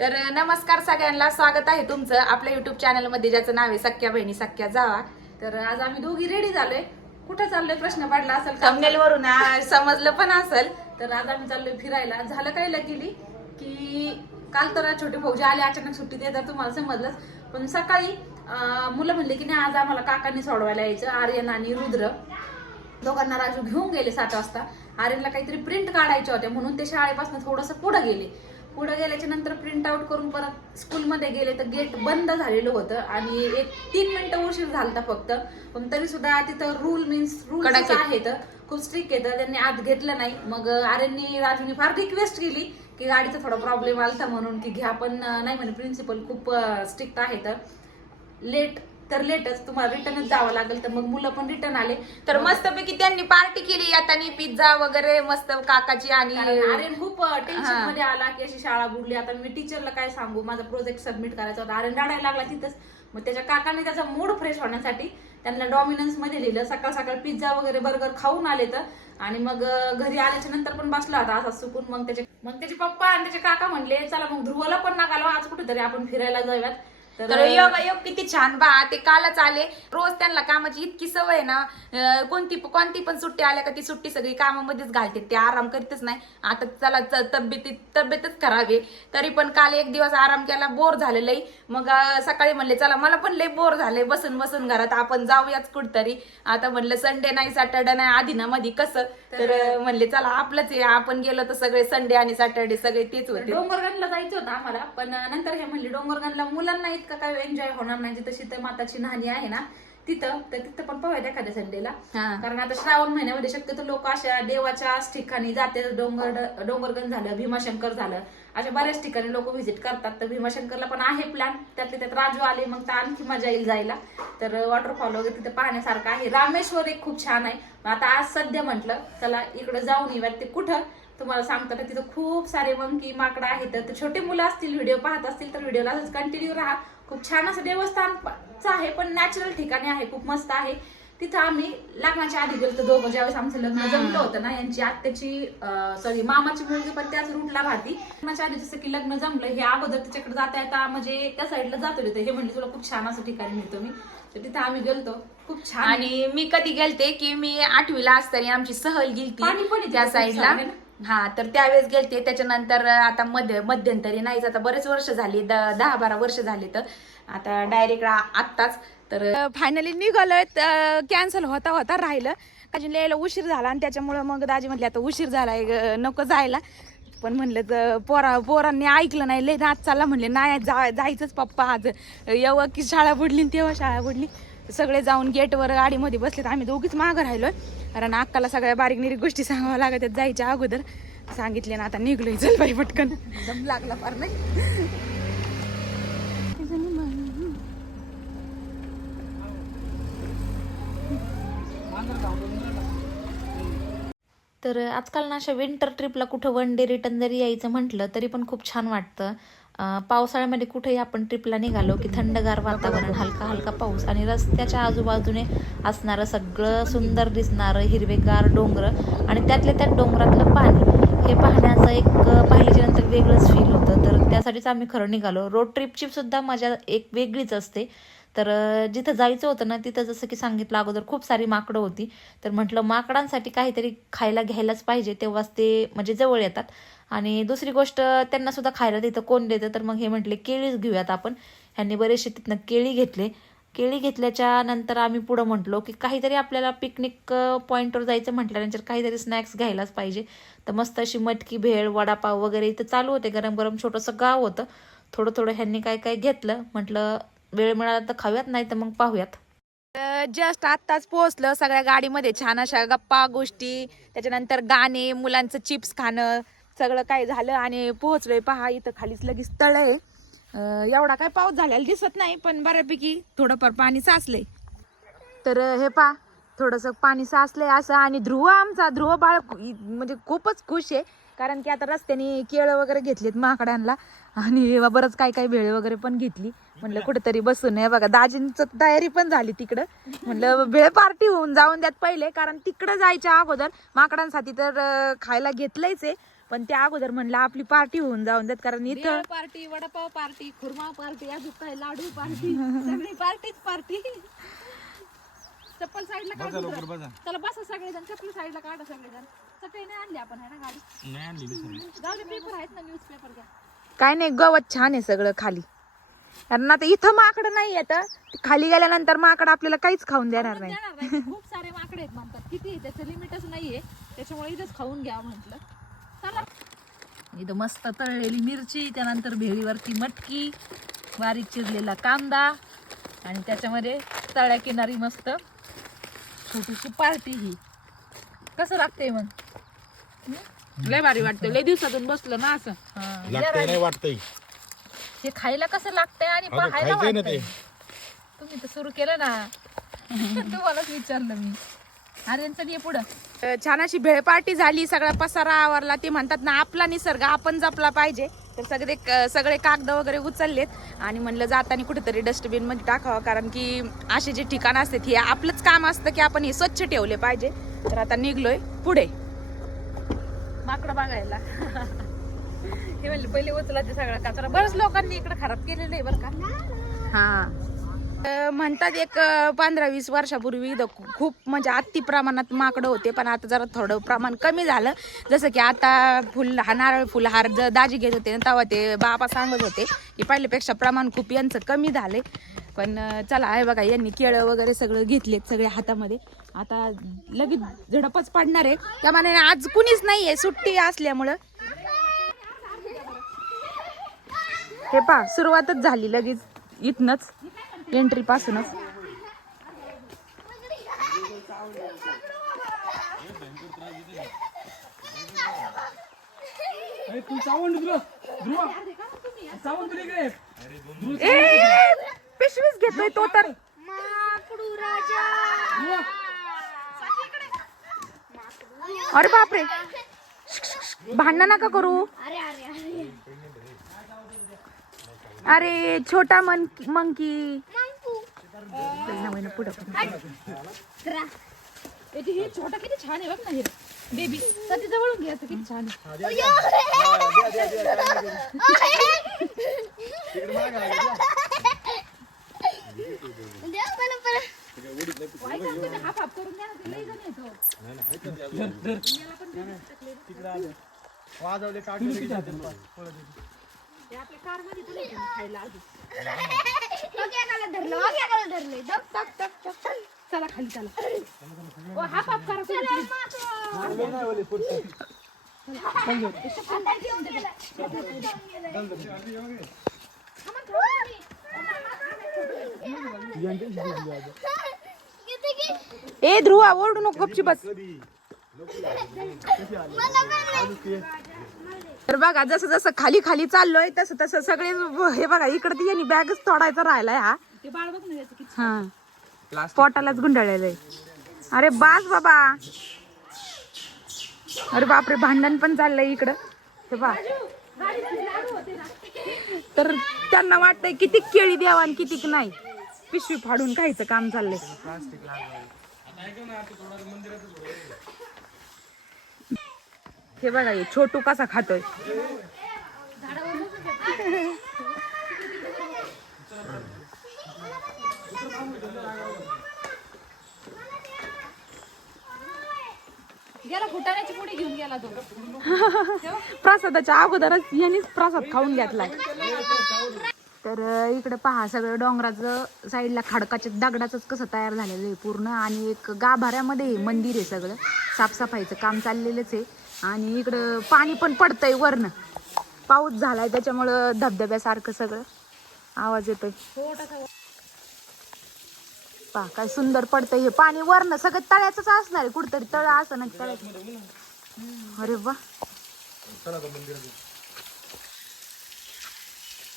तर नमस्कार सगळ्यांना. स्वागत आहे तुमचं आपल्या युट्यूब चॅनलमध्ये ज्याचं नाव आहे सख्या बहिणी सख्या जावा. तर आज आम्ही दोघी रेडी झालोय. कुठं चाललोय? प्रश्न पडला असेल थंबनेल वरून. समजलं पण असेल. तर आज आम्ही चाललोय फिरायला. झालं काय लगेली? की काल तर छोटे फौजी आले अचानक सुट्टीत आहे तर तुम्हाला समजलंच. पण सकाळी मुलं म्हणले की नाही आज आम्हाला काकांनी सोडवायला यायचं आर्यन आणि रुद्र. दोघांना राजू घेऊन गेले सात वाजता. आर्यनला काहीतरी प्रिंट काढायच्या होत्या म्हणून ते शाळेपासून थोडंसं पुढे गेले. पुढे गेल्याच्यानंतर प्रिंट आउट करून परत स्कूलमध्ये गेले तर गेट बंद झालेलं होतं आणि एक तीन मिनिटं उशीर झालता फक्त. पण तरी सुद्धा तिथं रूल मीन्स रूल आहेत. आहेत. खूप स्ट्रिक्ट येतं त्यांनी आत घेतलं नाही. मग आर्यननी राजूने फार रिक्वेस्ट केली की गाडीचा थोडा प्रॉब्लेम आलता म्हणून की घ्या. पण नाही म्हणे प्रिन्सिपल खूप स्ट्रिक्ट आहेत. लेट तर लेटच तुम्हाला रिटर्नच जावं लागेल तर मग मुलं पण रिटर्न आले. तर मस्तपैकी त्यांनी पार्टी केली आता पिझ्झा वगैरे मस्त काकाची आणि आर्यन खूप टेन्शन. मध्ये आला की अशी शाळा बुडली. आता मी टीचरला काय सांगू? माझा प्रोजेक्ट सबमिट करायचा होता. आर्यन रडायला लागला तिथंच. मग त्याच्या काकाने त्याचा मूड फ्रेश होण्यासाठी त्यांना डॉमिनन्समध्ये लिहिलं. सकाळ सकाळ पिझ्झा वगैरे बर्गर खाऊन आले तर. आणि मग घरी आल्याच्यानंतर पण बसला होता असा सुकून. मग त्याचे मग त्याचे पप्पा आणि त्याचे काका म्हणले चला मग ध्रुवला पण नका लावा, आज कुठेतरी आपण फिरायला जाऊयात. तर योग योग किती छान बा ते कालच आले. रोज त्यांना कामाची इतकी सवय आहे ना अं, कोणती कोणती पण सुट्टी आल्या का ती सुट्टी सगळी कामामध्येच घालते ते आराम करीतच नाही. आता चला च- तब्येती तब्येतच खराब. आहे तरी पण काल एक दिवस आराम केला बोर झालेलंय मग अं, सकाळी म्हणले चला मला पण लय बोर झाले बसून बसून घरात आपण जाऊयाच कुठतरी. आता म्हणलं संडे नाही सॅटर्डे नाही आधी ना मधी कसं? तर म्हणले चला आपलंच आहे. आपण गेलो तर सगळे संडे आणि सॅटर्डे सगळे तेच होते. डोंगरगणला जायचं होतं आम्हाला. पण नंतर हे म्हणले डोंगरगणला मुलांना इतकं काय एन्जॉय होणार नाही. जिथं सीता माताची नाणी आहे ना तिथं. तर तिथं पण पाहूयात एखाद्या संडेला. कारण आता श्रावण महिन्यामध्ये शक्यतो लोक अशा देवाच्याच ठिकाणी जाते. डोंगर डोंगरगण झालं भीमाशंकर झालं. अशा बऱ्याच ठिकाणी लोक व्हिजिट करतात. तर भीमाशंकरला पण आहे प्लॅन त्यातले त्यात राजू आले मग तर आणखी मजा येईल जायला. तर वॉटरफॉल वगैरे तिथे पाहण्यासारखं आहे. रामेश्वर एक खूप छान आहे. मग आता आज सध्या म्हटलं चला इकडे जाऊन येऊयात ते कुठं? तुम्हाला सांगतात तिथं खूप सारे मंकी माकडं आहेत. तर छोटे मुलं असतील व्हिडिओ पाहत असतील तर व्हिडिओला असंच कंटिन्यू राहा. खूप छान असं देवस्थानचं आहे पण नॅचरल ठिकाणी आहे. खूप मस्त आहे. तिथं आम्ही लग्नाच्या आधी गेलो दोघं. ज्यावेळेस आमचं लग्न जमलं होतं ना यांची आत्याची सॉरी मामाची मुलगी पण त्याच रूटला राहती. लग्नाच्या आधी जसं की लग्न जमलं हे अगोदर त्याच्याकडे जाता येता म्हणजे त्या साईडला जातो तिथे. हे म्हणले तुला खूप छान असं ठिकाणी मिळतो मी. तर तिथं आम्ही गेलतो. खूप छान. आणि मी कधी गेलते की मी आठवीला असताना आमची सहल गेलती त्या साईडला हा तर त्यावेळेस गेलते. त्याच्यानंतर आता मध्य मध्यंतरी नाहीच आता बरेच वर्ष झाली द- दहा बारा वर्ष झाली तर. आता डायरेक्ट आत्ताच. तर फायनली निघालोय कॅन्सल होता होता राहिलं. अजून यायला उशीर झाला आणि त्याच्यामुळे मग दाजी म्हटले आता उशीर झालाय ग, नको जायला. पण म्हणलं तर पोरा पोरांनी ऐकलं नाही लय नाच चालला. म्हणले नाही जा जायचंच पप्पा आज. येऊ की शाळा बुडली आणि तेव्हा शाळा बुडली. सगळे जाऊन गेटवर गाडीमध्ये बसले तर आम्ही दोघीच मागं राहिलोय. कारण अक्काला सगळ्या बारीक निरीक गोष्टी सांगाव्या लागत आहेत जायच्या अगोदर. सांगितले ना आता निघलोय चल बाई पटकन. दम लागला फार नाही. तर आजकाल ना अशा विंटर ट्रिपला कुठं वन डे रिटर्न जरी यायचं म्हटलं तरी पण खूप छान वाटतं. पावसाळ्यामध्ये कुठेही आपण ट्रिपला निघालो की थंडगार वातावरण हलका हलका पाऊस आणि रस्त्याच्या आजूबाजूने असणारं सगळं सुंदर दिसणारं हिरवेगार डोंगर आणि त्यातल्या त्यात डोंगरातलं पाणी हे पाहण्याचं एक अं, पाहिल्याच्या नंतर वेगळंच फील होतं. तर त्यासाठीच आम्ही खरं निघालो. रोड ट्रिपची सुद्धा मजा एक वेगळीच असते. तर जिथं जायचं होतं ना तिथं जसं की सांगितलं अगोदर खूप सारी माकडं होती. तर म्हटलं माकडांसाठी काहीतरी खायला घ्यायलाच पाहिजे तेव्हाच ते म्हणजे जवळ येतात. आणि दुसरी गोष्ट त्यांना सुद्धा खायला तिथं कोण देतं? तर मग हे म्हटले केळीच घेऊयात आपण. ह्यांनी बरेचसे तिथनं केळी घेतले. केळी घेतल्याच्या नंतर आम्ही पुढं म्हटलो की काहीतरी आपल्याला पिकनिक पॉईंटवर जायचं म्हटल्यानंतर काहीतरी स्नॅक्स घ्यायलाच पाहिजे. तर मस्त अशी मटकी भेळ वडापाव वगैरे इथं चालू होते. गरम गरम छोटंसं गाव होतं. थोडं थोडं ह्यांनी काय काय घेतलं. म्हटलं वेळ मिळाला तर खाऊयात नाही तर मग पाहूयात. जस्ट आत्ताच पोहोचलं सगळ्या गाडीमध्ये. छान अशा गप्पा गोष्टी. त्याच्यानंतर गाणे मुलांचं चिप्स खाणं. सगळं काय झालं आणि पोहोचलोय. पहा इथं खालीच लगेच तळ आहे. एवढा काय पाऊस झालेला दिसत नाही पण बऱ्यापैकी थोडंफार पाणी साचलंय. तर हे पा थोडंसं पाणी साचलंय असं आणि ध्रुव आमचा ध्रुव बाळ म्हणजे खूपच खुश आहे. कारण की आता रस्त्याने केळं वगैरे घेतलीत माकडांना आणि बरंच काय काय भेळ वगैरे पण घेतली. म्हणलं कुठेतरी बसून आहे बघा. दाजींच तयारी पण झाली तिकडं. म्हणलं भेळ पार्टी होऊन जाऊन द्यात पहिले कारण तिकडं जायच्या अगोदर माकडांसाठी तर खायला घेतलंयच आहे. पण त्या अगोदर म्हणलं आपली पार्टी होऊन जाऊन जात कारण इथं पार्टी वडापाव पार्टी खुर्मा पार्टी अजून काय लाडू पार्टी सगळी पार्टीच पार्टी. चप्पल साईडला काढा दुसरं. चला बसा सगळेजण चप्पल साईडला काढा सगळेजण. सकाळी नाही आणली आपण आहे ना गाडी? जाऊ दे पेपर आहेत ना न्यूज पेपर घ्या. काय नाही गवत छान आहे सगळं खाली. कारण आता इथं माकडं नाही येत खाली गेल्यानंतर माकड आपल्याला काहीच खाऊन देणार नाही. नाही. खूप सारे माकडे आहेत म्हणतात. किती आहे? त्याचं लिमिटच नाहीये. त्याच्यामुळे इथंच खाऊन घ्या म्हटलं. इथं मस्त तळलेली मिरची त्यानंतर भेळीवरती मटकी बारीक चिरलेला कांदा आणि त्याच्यामध्ये तळ्या किनारी मस्त छोटीशी पार्टी ही. कसं लागतंय मग? लय भारी वाटतं लय दिवसातून बसलो ना असं. हा. नाही वाटतंय. हे खायला कसं लागतंय आणि पाहायला वाटतंय. तुम्ही तर सुरू केलं ना. तुम्हालाच विचारलं मी. ये पुढं. छान अशी भेळ पार्टी झाली सगळा पसारा आवरला. ते म्हणतात ना आपला निसर्ग आपण जपला पाहिजे. तर सगळे सगळे कागद वगैरे उचललेत आणि म्हणलं जाताना कुठेतरी डस्टबिनमध्ये टाकावं कारण की असे जे ठिकाण असतात हे आपलंच काम असतं की आपण हे स्वच्छ ठेवले पाहिजे. तर आता निघलोय पुढे. माकडं बघायला. हे म्हणले पहिले उचला ते सगळा कचरा बऱ्याच लोकांनी इकडे खराब केलेलं आहे बरं का. हा. म्हणतात एक पंधरा वीस वर्षापूर्वी इथं खूप म्हणजे अति प्रमाणात माकडं होते पण आता जरा थोडं प्रमाण कमी झालं. जसं की आता फुल हा नारळ फुलहार ज दाजी घेत होते ना तेव्हा ते बाबा सांगत होते की पहिल्यापेक्षा प्रमाण खूप यांचं कमी झाले पण चला आहे बघा यांनी केळं वगैरे सगळं घेतलेत सगळे हातामध्ये. आता लगेच झडपच पडणार आहे. त्यामाने आज कुणीच नाही आहे सुट्टी असल्यामुळं. हे पा सुरुवातच झाली लगेच इथनच. एंट्री पासूनच ए पिशवीच घेतोय तो तर. अरे बापरे. भांडण नका करू. अरे छोटा मन मंकी. छोटा किती छान आहे बघ ना हे. बेबी घ्यायचं किती छान हाफ हाफ करून द्या ना ते आपल्या कारमध्ये पण येते ना खायला अजून चला खाली चला. ओ हाफ हाफ करा तुम्ही, please. ए ध्रुवा ओरडू नको गपची बस. तर बघा जसं जसं खाली खाली चाललोय तसं तसं सगळे हे बघा इकडे यांनी बॅगच तोडायचा राहिलाय हा. ते किती हा. पोटालाच गुंडाळलेलं आहे अरे बास बाबा. अरे बापरे भांडण पण चाललंय इकडं. हे बा तर त्यांना वाटतंय किती केळी द्यावा आणि कितीक नाही. पिशवी फाडून खायचं काम चाललंय. हे बघा हे छोटू कसा खातोय. प्रसादाच्या अगोदरच यांनीच प्रसाद खाऊन घेतलाय तर इकडे पहा सगळं डोंगराचं साईडला खडकाच्या दगडाचंच कसं तयार झालेलं आहे पूर्ण. आणि एक गाभाऱ्यामध्ये मंदिर आहे सगळं. साफसफाईचं काम चाललेलंच आहे. आणि इकडं पाणी पण पडतंय वरनं. पाऊस झालाय त्याच्यामुळं धबधब्यासारखं सगळं. आवाज येतोय. पा काय सुंदर पडतंय हे. पाणी वरनं सगळं तळ्याचंच असणार आहे. कुठतरी तळ असं नाही तळ्याचं अरे वा.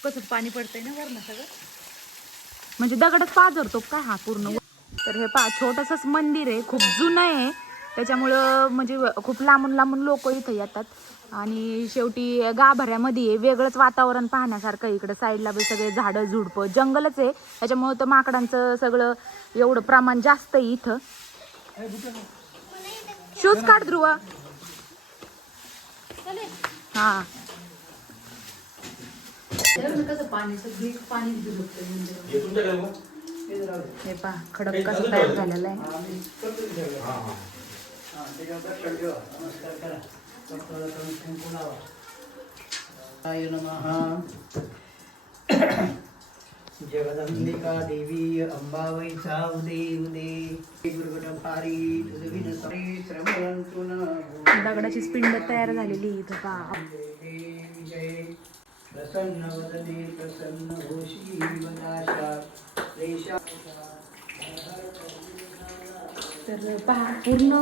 कसं पाणी पडतंय ना वरनं सगळं? म्हणजे दगडच पाजरतो काय हा पूर्ण? तर हे पा छोटसच मंदिर आहे. खूप जुनं आहे. त्याच्यामुळं म्हणजे खूप लांबून लांबून लोक इथं येतात. आणि शेवटी गाभाऱ्यामध्ये आहे वेगळंच वातावरण पाहण्यासारखं आहे इकडं साईडला बी सगळे झाडं झुडपं जंगलच आहे. त्याच्यामुळं तर माकडांचं सगळं एवढं प्रमाण जास्त आहे इथं. शूज काढ ध्रुव. हा. हे पहा खडक कसं तयार झालेलं आहे. जगदंबिका देवी अंबाबाई उदे. उदे गुरुगणपारी तुझविनसरे श्रवणंतु न दगडाची पिंड तयार झालेली इथं पहा. विजय प्रसन्न वदने प्रसन्न होशी वदाशा रेषा तर पहा पूर्ण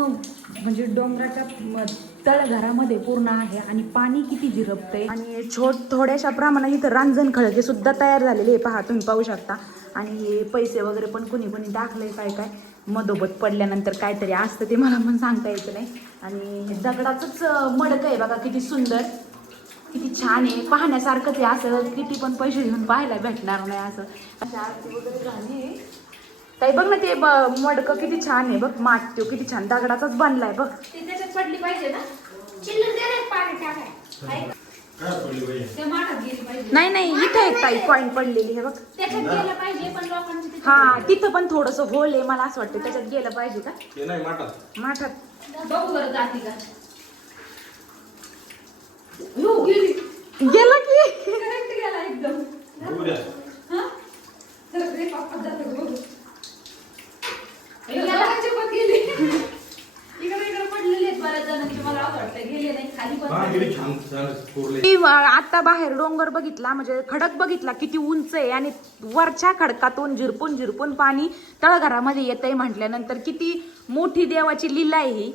म्हणजे डोंगराच्या तळघरामध्ये पूर्ण आहे आणि पाणी किती झिरपतंय आणि छोट थोड्याशा प्रमाणात इथं रांजण खळगे सुद्धा तयार झालेले आहे. पहा तुम्ही पाहू शकता. आणि हे पैसे वगैरे पण कुणी कुणी टाकलंय काय काय? मधोबत पडल्यानंतर काहीतरी असतं ते मला पण सांगता येत नाही. आणि दगडाचंच मडकं आहे बघा किती सुंदर. किती छान आहे. पाहण्यासारखंच आहे असं किती पण पैसे घेऊन पाहायला भेटणार नाही असं. अशा आरती वगैरे झाली ताई बघ ना ते ब- मडकं किती छान आहे बघ तो किती छान दगडाचाच बांधलाय बघ. ती त्याच्यात पडली पाहिजे ना? चिल्लर दे रे पाणी टाकाय त्या माठात गेली पाहिजे. नाही नाही इथे एक ताई कॉईन पडलेली आहे बघ. त्याच्यात गेलं पाहिजे पण लोकांची तिथे- हा तिथं पण थोडस होल आहे मला असं वाटतं. त्याच्यात गेलं पाहिजे का? ते नाही माठात. माठात. बघू बरं जाती का. हो, गेली. गेलं की? Correct गेला एकदम. बघू द्या. हा? तर रे पप्पा जातं बघू. आता बाहेर डोंगर बघितला म्हणजे खडक बघितला किती उंच आहे आणि वरच्या खडकातून झिरपून झिरपून पाणी तळघरामध्ये येतंय म्हटल्यानंतर किती मोठी देवाची लीला आहे ही.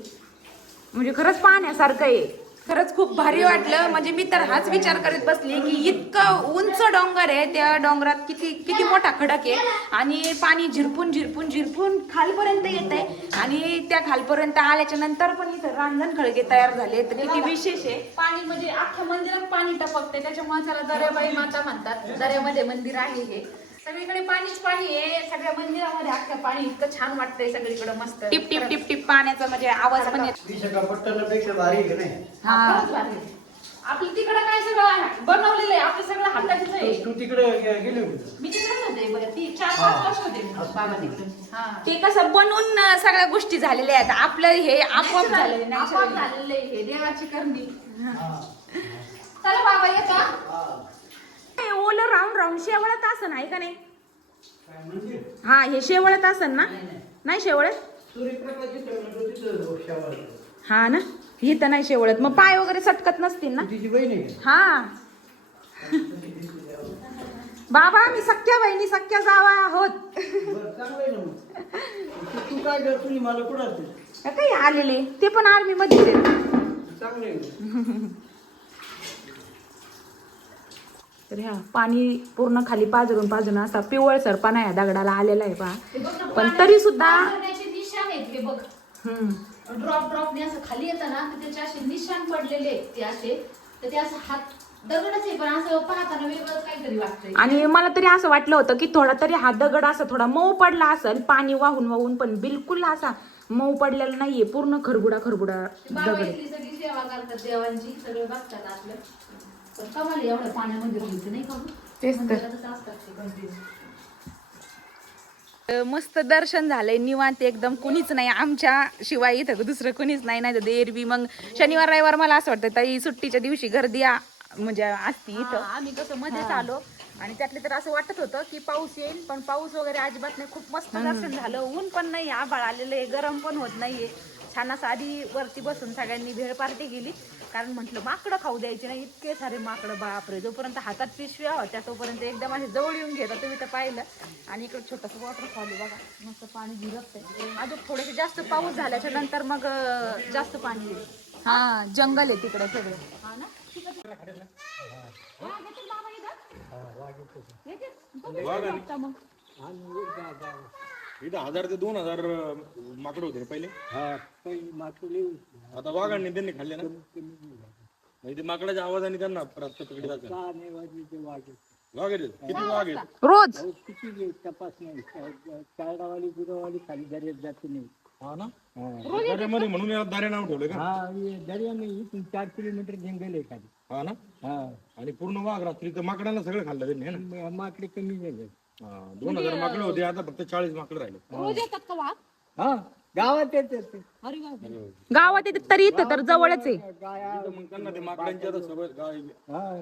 म्हणजे खरंच पाहण्यासारखं आहे. खरंच खूप भारी वाटलं. म्हणजे मी तर हाच विचार करीत बसली की इतकं उंच डोंगर आहे. त्या डोंगरात किती किती मोठा खडक आहे. आणि पाणी झिरपून झिरपून झिरपून खालपर्यंत येत आहे आणि त्या खालपर्यंत आल्याच्यानंतर पण इथं रांजण खळगे तयार झाले तर किती विशेष आहे. पाणी म्हणजे अख्ख्या मंदिरात पाणी टपकते त्याच्यामुळे त्याला दर्याबाई माता म्हणतात. दर्यामध्ये मंदिर आहे हे. सगळीकडे पाणीच पाणी आहे. सगळ्या मंदिरामध्ये अख्ख्या पाणी इतकं छान वाटतंय सगळीकडे मस्त. टिप टिप टिप टिप पाण्याचा म्हणजे आवाज पण येत. भारी आहे का नाही? हा. आपलं तिकडं काय सगळं बनवलेलं आहे. आपलं सगळं हाताचीच आहे. तू तिकडे गे- गेली होती मी तिकडेच होते बघा ती चार पाच वर्ष होते. मी बाबा तिकडे हा. ते कसं बनवून अं, सगळ्या गोष्टी झालेल्या आहेत. आपलं हे आपोआप झालेलं Natural. आपोआप natural. झालेलं आहे हे देवाची करणी. चला बाबा येता हे. ओलं राऊंड राऊंड शेवळत असं आहे का नाही? म्हणजे? हा हे शेवळत असन ना? नाही शेवळत? हा ना? ही तर नाही शेवळत. मग पाय वगैरे सटकत नसतील ना? हा. बाबा मी सख्या बहिणी सख्या जावा आहोत. तू- काय तुझी मला कुठं काही आलेले? ते पण आर्मी मध्ये आहेत. चांगलं आहे ना. तर ह्या पाणी पूर्ण खाली पाजरून पाजरून असा पिवळ सरपाना या दगडाला आलेला आहे पहा. ना, पण तरी सुद्धा हे हम्म. ड्रॉप ड्रॉपने असं खाली ना त्याचे असे निशाण पडलेले ते असे. तर ते असं हात आणि मला तरी असं वाटलं होतं की थोडा तरी हा दगड असा थोडा मऊ पडला असेल पाणी वाहून वाहून पण बिलकुल असा मऊ पडलेला नाहीये पूर्ण खरबुडा खरबुडा दगड. पण कमाल एवढ्या पाण्यामध्ये राहायचं नाही का गं? तेच तर. मंदिरातच असतात ते continue. मस्त दर्शन झालंय निवांत एकदम कुणीच नाही आमच्या शिवाय इथं दुसरं कुणीच नाही नाही तर एरवी मग शनिवार रविवार मला असं वाटतं ताई सुट्टीच्या दिवशी गर्दी आ- म्हणजे असती इथं. हा, आम्ही कसं मध्येच आलो आणि त्यातले तर असं वाटत होतं की पाऊस येईल पण पाऊस वगैरे अजिबात नाही. खूप मस्त दर्शन झालं. ऊन पण नाही आभाळ आलेलं आहे गरम पण होत नाहीये. छान असं आधी वरती बसून सगळ्यांनी भेळ पार्टी गेली कारण म्हटलं माकडं खाऊ द्यायची नाही इतके सारे माकडं बापरे. जोपर्यंत हातात पिशव्या होत्या तोपर्यंत एकदम असे जवळ येऊन घेतात तुम्ही तर पाहिलं. आणि इकडे छोटंसं वॉटरफॉल आहे बघा मस्त पाणी झिरपत आहे अजून थोडेसे जास्त पाऊस झाल्याच्यानंतर मग जास्त पाणी येईल. हा जंगल आहे तिकडे सगळं. हा ना? ठीक आहे हा, मग. इथं हजार ते दोन हजार माकड होते ना पहिले. आता वाघांनी त्यांनी खाल्ले ना. म्हणजे ते माकडाच्या आवाजाने त्यांना प्राप्त पकडे जातात वाघ आहेत. किती वाघ आहेत? रोज. किती तपास नाही चारडावाली गुरवाली खाली दर्यात जाते नाही. हा ना? दर्यामध्ये म्हणून याला दर्या नाव ठेवलं का? हा हे दर्या नाही इथून चार किलोमीटर जंगल आहे खाली. हा ना? हा. आणि पूर्ण वाघ रात्री तर माकडांना सगळं खाल्लं त्यांनी है ना? म- माकडे कमी झाले. हा, दोन हजार माकडे होते आता फक्त चाळीस माकडे राहिले. रोज येतात का वाघ? हा गावात येते ते. अरे बापरे. गावात येते तरी इथं तर जवळच आहे. गाया मग त्यांना ते माकडांची आता सवय गाय हा.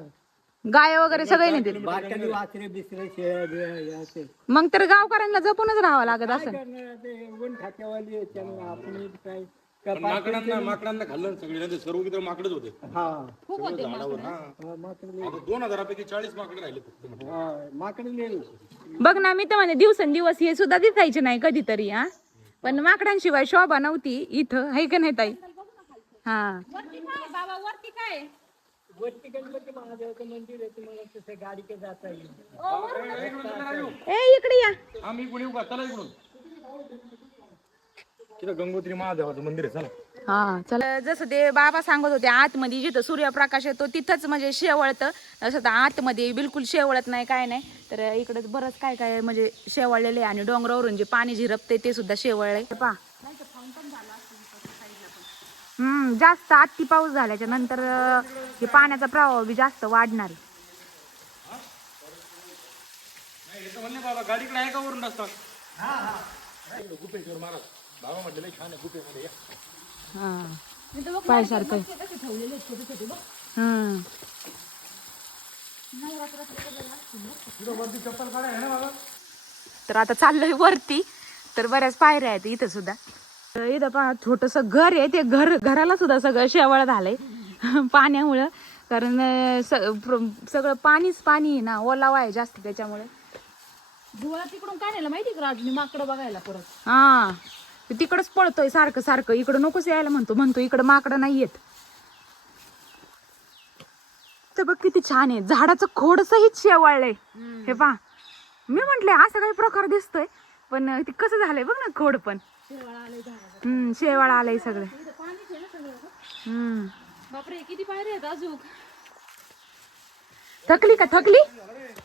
गाय वगैरे सगळे नेते. बाटली वासरे बिसरे शेळ्या बिळ्या असे. मग तर गावकऱ्यांना जपूनच राहावं लागत असं. करणार खात्यावाली आहे, आपण इथं काय का पण माकडांना माकडांना खाल्लं ना सगळे सर्व किती माकडच होते. हा. झाडावर हा हा, माकडे आता दोन हजारापैकी चाळीस माकडे राहिले फक्त. हा माकडे बघ ना मी तर म्हणजे दिवसेंदिवस हे सुद्धा दिसायचे नाही कधीतरी हा. पण माकडांशिवाय शोभा नव्हती इथं हाय का नाही ताई? हा. बाबा वरती काय? वरती गणपती महादेवाचं मंदिर आहे तुम्हाला तसं गाडीकडे जाता येईल. ए इकडे या. हा इकडे येऊ का? चला इकडून. तिथं गंगोत्री महादेवाचं मंदिर आहे चला. हा चला. जसं ते बाबा सांगत होते आतमध्ये जिथं सूर्यप्रकाश येतो तिथंच म्हणजे शेवळतं. असं तर आतमध्ये बिलकुल शेवळत नाही काय नाही. तर इकडे बरंच काय काय म्हणजे शेवळलेलं आहे आणि डोंगरावरून जे पाणी झिरपते ते सुद्धा शेवळलंय. पा हम्म जास्त आत्ती पाऊस झाल्याच्यानंतर हे पाण्याचा प्रवाह बी जास्त वाढणार आहे. नाही हे तर म्हणले बाबा गाडीकडे आहे का वरून रस्ता? गुपेश्वर महाराज. बाबा म्हटलेलं छान आहे गुपेमध्ये या. हा. पाय सारखं. हम्म तर आता चाललोय वरती. तर बऱ्याच पायऱ्या आहेत इथं सुद्धा. तर इथं पहा छोटस घर आहे. ते घर घराला सुद्धा सगळं शेवाळ झालंय. पाण्यामुळं. कारण सगळं पाणीच पाणी आहे ना. ओलावा आहे जास्त त्याच्यामुळे. धुळा तिकडून काय नेलं माहिती का राजनी? माकडं बघायला परत. हा. तिकडच पळतोय सारखं सारखं. इकडं नकोच यायला म्हणतो. म्हणतो इकडं माकडं नाही येत तर बघ किती छान आहे. झाडाचं खोड सहित शेवाळलंय हे पा मी म्हंटले असा काही प्रकार दिसतोय. पण ते कसं झालंय बघ ना खोड पण. हम्म शेवाळ आलंय सगळं. हम्म. बापरे किती पायरे आहेत अजून? थकली का? थकली?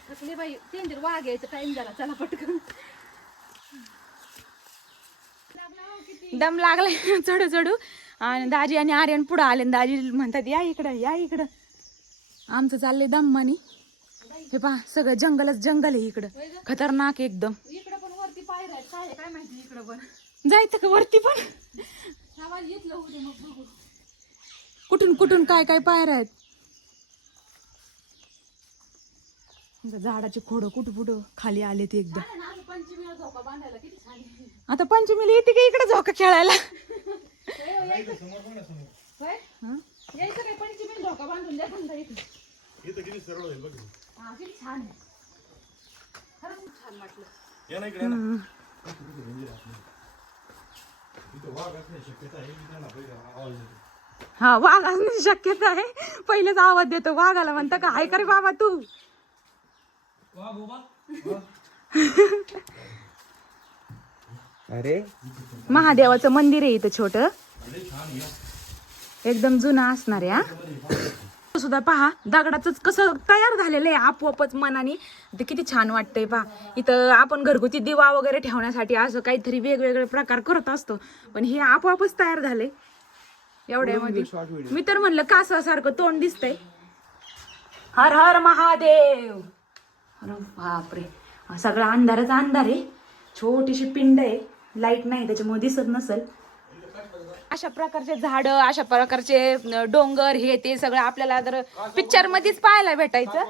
थकले बाई. तेंदीर वाघ यायचा टाइम झाला. चला पटकन. दम लागलाय चढू चढू. आणि दाजी आणि आर्यन पुढं आले दाजी म्हणतात या इकडं या इकडं. आमचं चाललंय दम्मानी. हे पहा सगळं जंगलच जंगल आहे इकडं. खतरनाक एकदम. इकडे पण वरती पायऱ्या आहेत. काय आहे काय माहिती इकडे पण? जायचं का वरती पण? कुठून कुठून काय काय पायर आहेत? झाडाची खोडं कुठं कुठं खाली आले ते एकदम आहे. आता पंचमीला येते का इकडे झोका खेळायला होय? यायचं काय पंचमीला झोका बांधून द्या समजा इथे इथं किती सरळ होईल बघ हा किती छान आहे खरंच खूप छान वाटलं या ना इकडे या ना. इथं वाघ असण्याची शक्यता आहे की त्यांना पहिले आवाज येतो. हा वाघ असण्याची शक्यता आहे पहिलेच आवाज देतो वाघाला म्हणता का हाय का रे बाबा तू अरे. महादेवाचं मंदिर आहे इथं छोट. एकदम जुनं असणार आहे हा. सुद्धा पहा दगडाच कसं तयार झालेलं आहे आपोआपच मनाने. ते किती छान वाटतंय पहा. इथं आपण घरगुती दिवा वगैरे ठेवण्यासाठी असं काहीतरी वेगवेगळे प्रकार करत असतो. पण हे आपोआपच तयार झाले एवढ्यामध्ये मी तर म्हणलं कासवासारखं तोंड दिसतंय. हर हर महादेव. अरे बापरे. सगळा अंधारच अंधार आहे. छोटीशी पिंड आहे. लाइट नाही त्याच्यामुळे दिसत नसल. अशा प्रकारचे झाड अशा प्रकारचे डोंगर हे ते सगळं आपल्याला तर पिक्चर मध्येच पाहायला भेटायचं.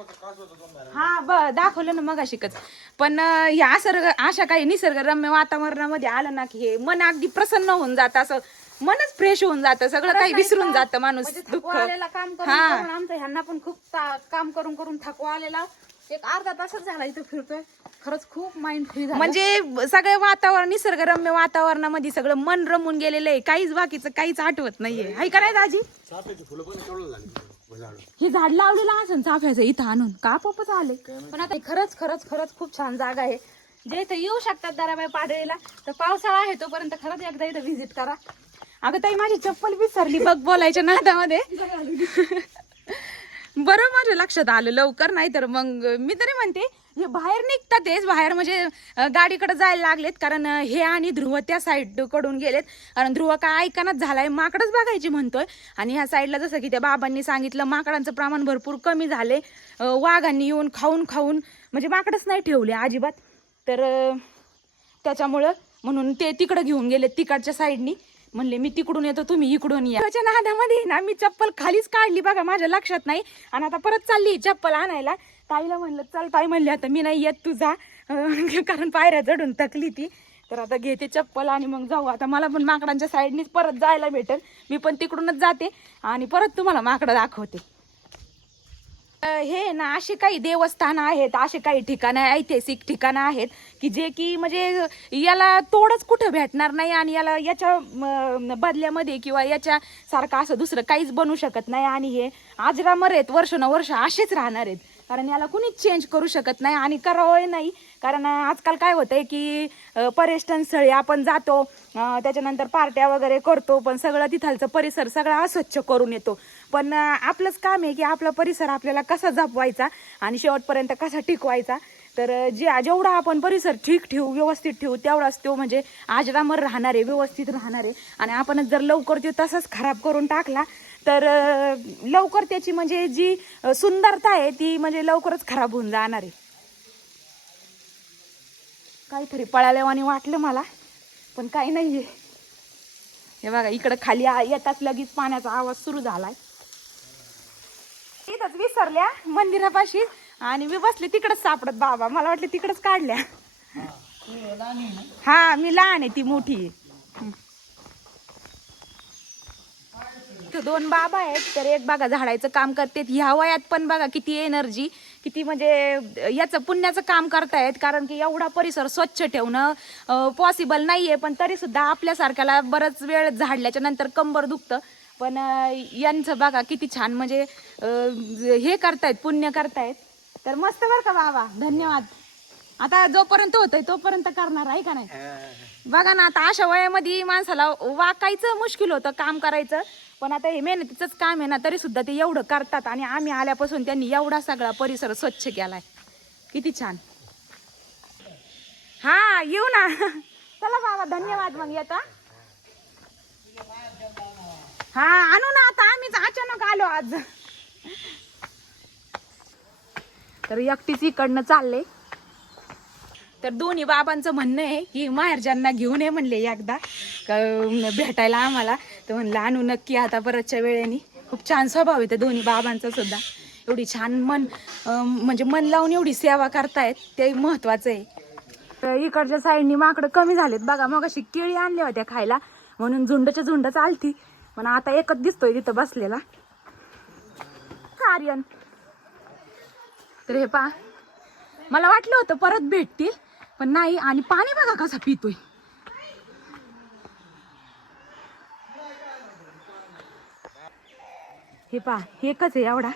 हा ब दाखवलं ना मग शिकच पण ह्या असं अशा काही निसर्गरम्य वातावरणामध्ये आलं ना की हे मन अगदी प्रसन्न होऊन जातं असं मनच फ्रेश होऊन जातं सगळं काही विसरून जातं माणूस दुःख. आलेला काम करून आमचं ह्यांना पण खूप काम करून करून थकवा आलेला. एक अर्धा तासच झाला इथं फिरतोय. खरंच खूप माइंड फ्री झालं. म्हणजे सगळे वातावरण निसर्गरम्य वातावरणामध्ये सगळं मन रमून गेलेलं आहे. काहीच बाकीचं काहीच आठवत नाहीये. हाय करायचं आजी चाफ्याची फुलं पण झाली हे झाड लावलेलं असं चाफ्याचं इथं आणून. कापच आले? पण आता खरंच खरंच खरंच खूप छान जागा आहे. जे इथं येऊ शकतात दाराबाई पाडळीला तर पावसाळा आहे तोपर्यंत खरंच एकदा इथं व्हिजिट करा. अगं ताई माझी चप्पल विसरली. बघ बोलायच्या नादामध्ये. बरं माझ्या लक्षात आलं लवकर नाही तर मग मी तरी म्हणते हे बाहेर निघतातच बाहेर म्हणजे गाडीकडे जायला लागलेत कारण हे आणि ध्रुव त्या साईडकडून गेलेत. कारण ध्रुव काय ऐकणच झालाय माकडच बघायची म्हणतोय. आणि ह्या साईडला जसं की त्या बाबांनी सांगितलं माकडांचं प्रमाण भरपूर कमी झाले वाघांनी येऊन खाऊन खाऊन म्हणजे माकडच नाही ठेवले अजिबात. तर त्याच्यामुळं म्हणून ते तिकडं घेऊन गेले तिकडच्या साईडनी म्हणले मी तिकडून येतो तुम्ही इकडून या. त्याच्या नादामध्ये ना मी चप्पल खालीच काढली बघा माझ्या लक्षात नाही. आणि आता परत चालली चप्पल आणायला. ताईला म्हणलं चल ताई म्हणली आता मी नाही येत तुझा. कारण पायऱ्या चढून थकली ती. तर आता घेते चप्पल आणि मग जाऊ. आता मला पण माकडांच्या साईडनीच परत जायला भेटेल. मी पण तिकडूनच जाते. आणि परत तुम्हाला माकडं दाखवते. हे ना असे काही देवस्थानं आहेत असे काही ठिकाणं ऐतिहासिक ठिकाणं आहेत की जे की म्हणजे याला तोडच कुठं भेटणार नाही आणि याला याच्या बदल्यामध्ये किंवा याच्या सारखं असं दुसरं काहीच बनू शकत नाही. आणि हे आजरामर आहेत वर्षानुवर्ष असेच राहणार आहेत. कारण याला कुणीच चेंज करू शकत नाही आणि करावं नाही. कारण आजकाल काय होतंय की पर्यटन स्थळी आपण जातो त्याच्यानंतर पार्ट्या वगैरे करतो पण सगळं तिथालचं परिसर सगळा अस्वच्छ करून येतो. पण आपलंच काम आहे की आपला परिसर आपल्याला कसा जपवायचा आणि शेवटपर्यंत कसा टिकवायचा. तर जे जेवढा आपण परिसर ठीक ठेवू व्यवस्थित ठेवू तेवढाच तो म्हणजे आजरामर राहणार आहे व्यवस्थित राहणार. आहे आणि आपणच जर लवकर तो तसाच खराब करून टाकला तर लवकर त्याची म्हणजे जी सुंदरता आहे ती म्हणजे लवकरच खराब होऊन जाणार आहे. काहीतरी पळाल्यावानी वाटलं मला पण काही नाहीये. हे बघा इकडं खाली येताच लगेच पाण्याचा आवाज सुरू झालाय. इथंच विसरल्या मंदिरापाशी आणि मी बसले तिकडच सापडत बाबा. मला वाटलं तिकडच काढल्या. हा मी लहान आहे ती मोठी आहे. इथं दोन बाबा आहेत तर एक बघा झाडायचं काम करतेत ह्या वयात पण बघा किती एनर्जी किती म्हणजे याचं पुण्याचं काम करतायत कारण की एवढा परिसर स्वच्छ ठेवणं पॉसिबल नाहीये पण तरी सुद्धा आपल्यासारख्याला बरंच वेळ झाडल्याच्या नंतर कंबर दुखतं. पण यांचं बघा किती छान म्हणजे हे करतायत पुण्य करतायत. तर मस्त बरं का बाबा धन्यवाद. आता जोपर्यंत होतंय तोपर्यंत करणार आहे का नाही? बघा ना आता अशा वयामध्ये माणसाला वाकायचं मुश्किल होतं काम करायचं. पण आता हे मेहनतीचंच काम आहे ना तरी सुद्धा ते एवढं करतात आणि आम्ही आल्यापासून त्यांनी एवढा सगळा परिसर स्वच्छ केलाय. किती छान. हा येऊ ना. चला बाबा धन्यवाद मग येता. हा आणू ना आता आम्हीच अचानक आलो आज. तर एकटीच इकडनं चालले. तर दोन्ही बाबांचं म्हणणं आहे की माहेरच्यांना घेऊन ये म्हणले एकदा. भेटायला आम्हाला. तर म्हणलं आणू नक्की आता परतच्या वेळेने. खूप छान स्वभाव आहे त्या दोन्ही बाबांचा सुद्धा. एवढी छान मन म्हणजे मन लावून एवढी सेवा करतायत ते महत्वाचं आहे. तर इकडच्या साईडनी माकडं कमी झालेत बघा. मग अशी केळी आणल्या होत्या खायला. म्हणून झुंडच्या झुंड चालती पण आता एकच दिसतोय तिथं बसलेला. आर्यन. तर हे पा मला वाटलं होतं परत भेटतील. पण नाही आणि पाणी बघा कसा पितोय. हे पा एकच आहे एवढा.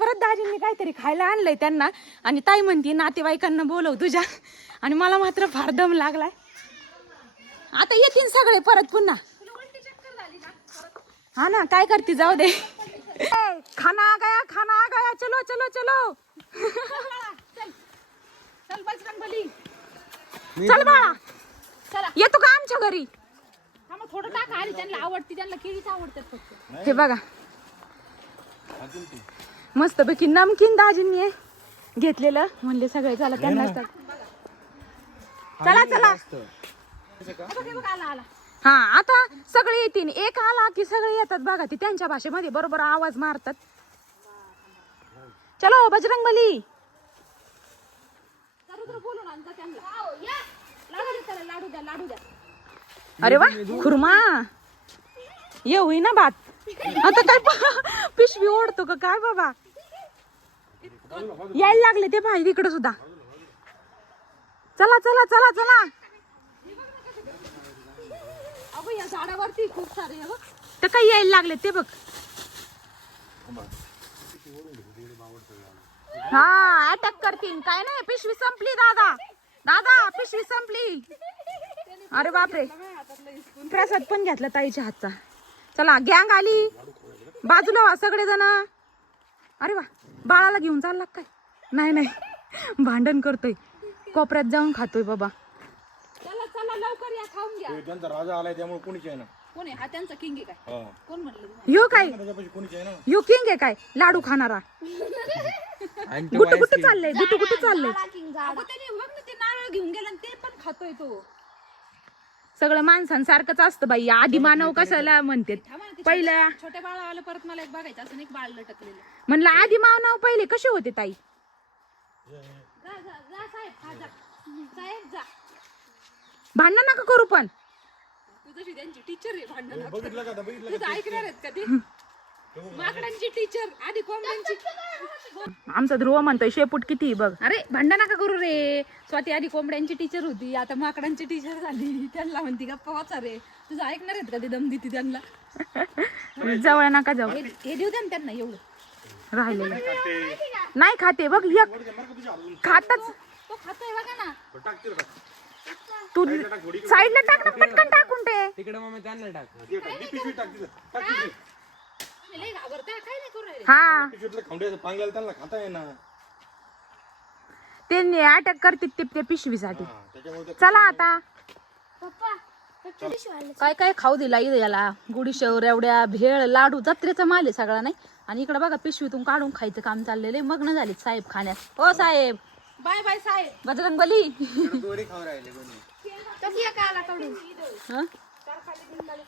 परत दाजींनी काहीतरी खायला आणलंय त्यांना आणि ताई म्हणते नातेवाईकांना बोलव तुझ्या. आणि मला मात्र फार दम लागलाय. आता येतील सगळे परत पुन्हा. हा ना काय करते जाऊ दे. खाना आ गया खाना आ गया चलो चलो चलो. चल बजरंग बली चल बाळा येतो का आमच्या घरी? थोडं टाका आली त्यांना आवडते त्यांना केळीच आवडतात फक्त. हे बघा. मस्त पैकी नमकीन दाजींनी घेतलेलं. म्हणले सगळे चला त्यांना चला चला. हा आता सगळे येतील. एक आला की सगळे येतात बघा ते त्यांच्या भाषेमध्ये. बरोबर आवाज मारतात. चलो बजरंग बली लाडू द्या लाडू द्या. अरे वा खुर्मा. ये होई ना बात आता काय प- पिशवी ओढतो का? काय बाबा? यायला लागले ते पाहिजे इकडे सुद्धा. चला चला चला चला. अगं या झाडावरती खूप सारे बघ. तर काय यायला लागले ते बघ. हा अटॅक करतील. काय नाही पिशवी संपली दादा. दादा पिशवी संपली. अरे बापरे. प्रसाद पण घेतला ताईच्या हातचा. चला गँग आली. बाजूला व्हा सगळे जण अरे वा बाळाला घेऊन चालला काय? नाही नाही. भांडण करतोय. कोपऱ्यात जाऊन खातोय बाबा. चला चला लवकर या खाऊन घ्या. राजा आलाय त्यामुळे कोणीच आहे ना कोण आहे? हा त्यांचा किंग आहे काय? हा. कोण म्हणलं यो काय? त्याच्यापाशी कोणीच आहे ना? यो किंग आहे काय? लाडू खाणारा. गुटू गुटू चाललंय? गुटू गुटू चाललंय? अगं त्याने बघ ना ते नारळ घेऊन गेला आणि ते पण खातोय तो. सगळं माणसांसारखंच असतं बाई. आधी मानव कशाला म्हणते? पहिलं छोट्या बाळाला परत मला एक बघायचं असं एक बाळ लटकलेलं? म्हणलं आधी मानव पहिले कसे होते ताई? जा जा जा साहेब हा जा. साहेब जा. भांडण नका करू पण. जशी त्यांची टीचर आहे भांडण बघितलं का आता? बघितलं तुझं ऐकणार आहेत का. ते? माकडांची टीचर आधी कोंबड्यांची आमचा ध्रुव म्हणतोय शेपूट किती बघ. अरे भांडण नका करू रे. स्वाती आधी कोंबड्यांची टीचर होती आता माकडांची टीचर झाली. त्यांना म्हणती गप्पा वाचा रे. तुझं ऐकणार आहेत का ते दम देती त्यांना? जवळ नका जाऊ. हे हे देऊ द्या ना त्यांना एवढं. राहिलेलं नाही खाते. बघ एक खातच. तो खातोय बघा ना. टाकतील का तू साईडला टाक ना पटकन टाकून ते. ते टाक, ती पिशवी टाक. तिथं. पिशवी. हा. पिशवीतलं खाऊन पांग्याला त्यांना खाता येईना त्यांनी अटॅक करतील ते त्या पिशवीसाठी. हा, त्याच्यामुळे ते- चला आता. काय काय खाऊ दिला इथं याला? गुढी शेव एवढ्या भेळ लाडू जत्रेचा माल आहे सगळा नाही? आणि इकडे बघा पिशवीतून काढून खायचं काम चाललेलं आहे. मग्न झाले साहेब खाण्यात. हो साहेब. बाय बाय साहेब. बजरंग बली हं?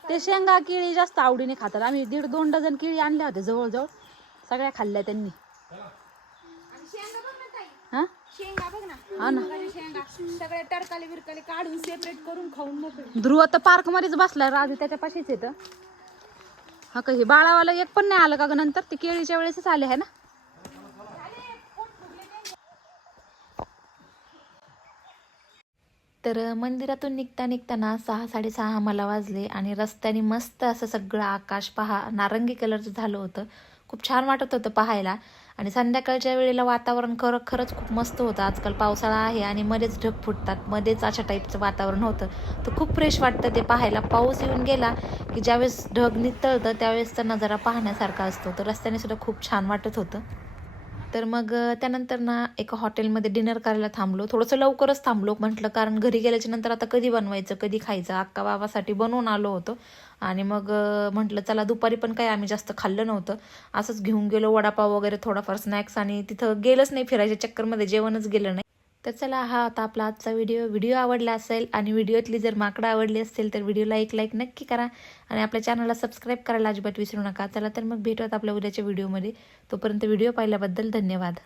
ते शेंगा केळी जास्त आवडीने खातात. आम्ही दीड दोन डझन केळी आणल्या होत्या जवळजवळ. सगळ्या खाल्ल्या त्यांनी. हा? शेंगा बघ ना. हा ना. शेंगाची शेंगा. सगळे टरकाले बिरकाले काढून सेपरेट करून खाऊन मोकळे ध्रुव तर पार्क मध्येच बसलाय. राजू त्याच्या पाशीच येतं. हा का हे बाळावाला एक पण नाही आलं का ग नंतर? ते केळीच्या वेळेसच आले आहे ना? तर मंदिरातून निघता निघताना सहा साडेसहा मला वाजले आणि रस्त्याने मस्त असं सगळं आकाश पहा नारंगी कलरचं झालं होतं. खूप छान वाटत होतं पाहायला. आणि संध्याकाळच्या वेळेला वातावरण खरं खरंच खूप मस्त होतं. आजकाल पावसाळा आहे आणि मध्येच ढग फुटतात. मध्येच अशा टाईपचं वातावरण होतं. तर खूप फ्रेश वाटतं ते पाहायला. पाऊस येऊन गेला की ज्यावेळेस ढग नितळतं त्यांना जरा पाहण्यासारखा असतो. तर रस्त्याने सुद्धा खूप छान वाटत होतं. तर मग त्यानंतर ना एका हॉटेलमध्ये डिनर करायला थांबलो. थोडंसं लवकरच थांबलो म्हटलं कारण घरी गेल्याच्यानंतर आता कधी बनवायचं कधी खायचं अक्का बाबासाठी बनवून आलो होतो. आणि मग म्हटलं चला दुपारी पण काही आम्ही जास्त खाल्लं नव्हतं. असंच घेऊन गेलो वडापाव वगैरे थोडाफार स्नॅक्स आणि तिथं गेलंच नाही फिरायच्या चक्करमध्ये जेवणच गेलं नाही. तर चला हा होता आपला आजचा व्हिडिओ व्हिडिओ आवडला असेल आणि व्हिडिओतली जर माकडं आवडली असेल तर व्हिडिओला एक लाईक नक्की करा. आणि आपल्या चॅनलला सबस्क्राईब करायला अजिबात विसरू नका. चला तर मग भेटूयात आपल्या उद्याच्या व्हिडिओमध्ये तोपर्यंत व्हिडिओ पाहिल्याबद्दल धन्यवाद.